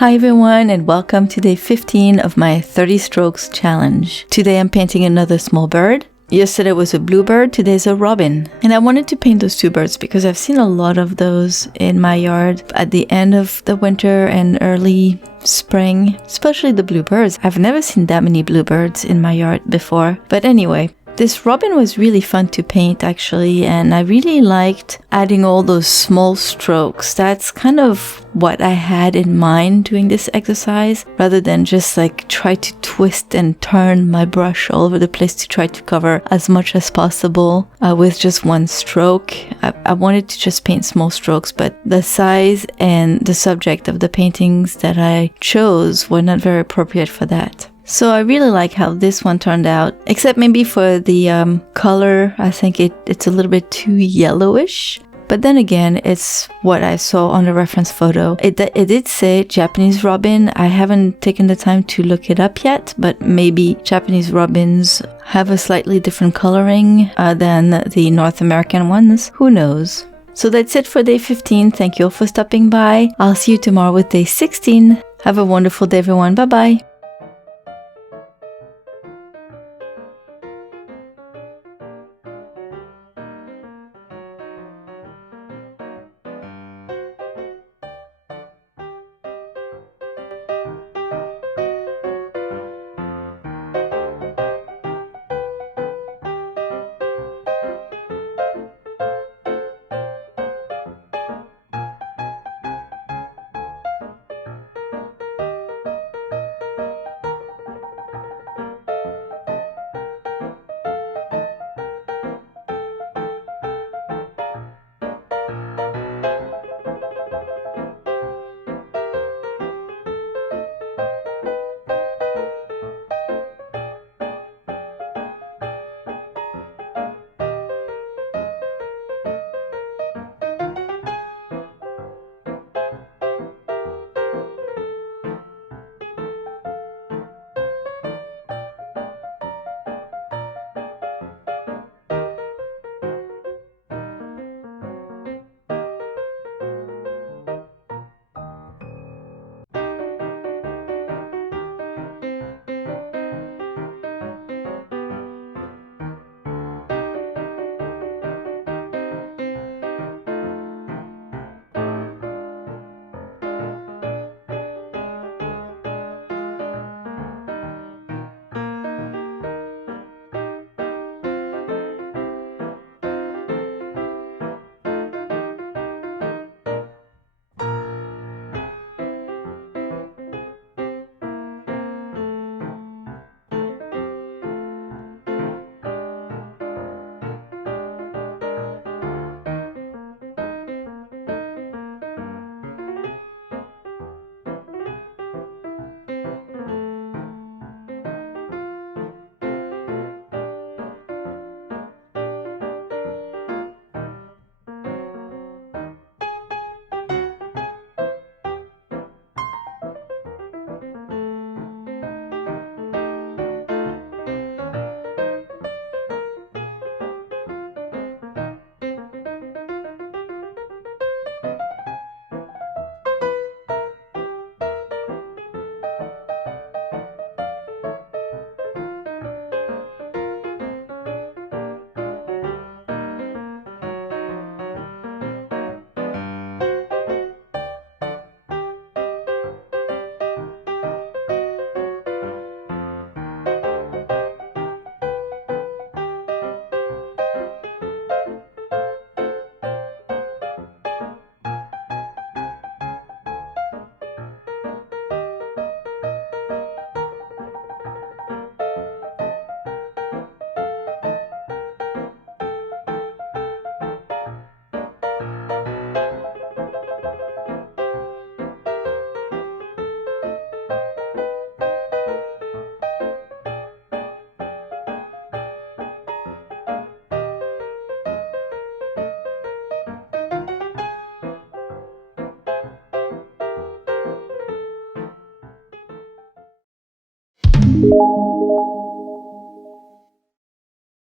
Hi everyone, and welcome to day 15 of my 30 strokes challenge. Today I'm painting another small bird. Yesterday was a bluebird, today's a robin. And I wanted to paint those two birds because I've seen a lot of those in my yard at the end of the winter and early spring, especially the bluebirds. I've never seen that many bluebirds in my yard before. But anyway, this robin was really fun to paint actually, and I really liked adding all those small strokes. That's kind of what I had in mind doing this exercise, rather than just like try to twist and turn my brush all over the place to try to cover as much as possible with just one stroke. I wanted to just paint small strokes, but the size and the subject of the paintings that I chose were not very appropriate for that. So I really like how this one turned out, except maybe for the color. I think it's a little bit too yellowish. But then again, it's what I saw on the reference photo. It did say Japanese robin. I haven't taken the time to look it up yet, but maybe Japanese robins have a slightly different coloring than the North American ones. Who knows? So that's it for day 15. Thank you all for stopping by. I'll see you tomorrow with day 16. Have a wonderful day, everyone. Bye-bye.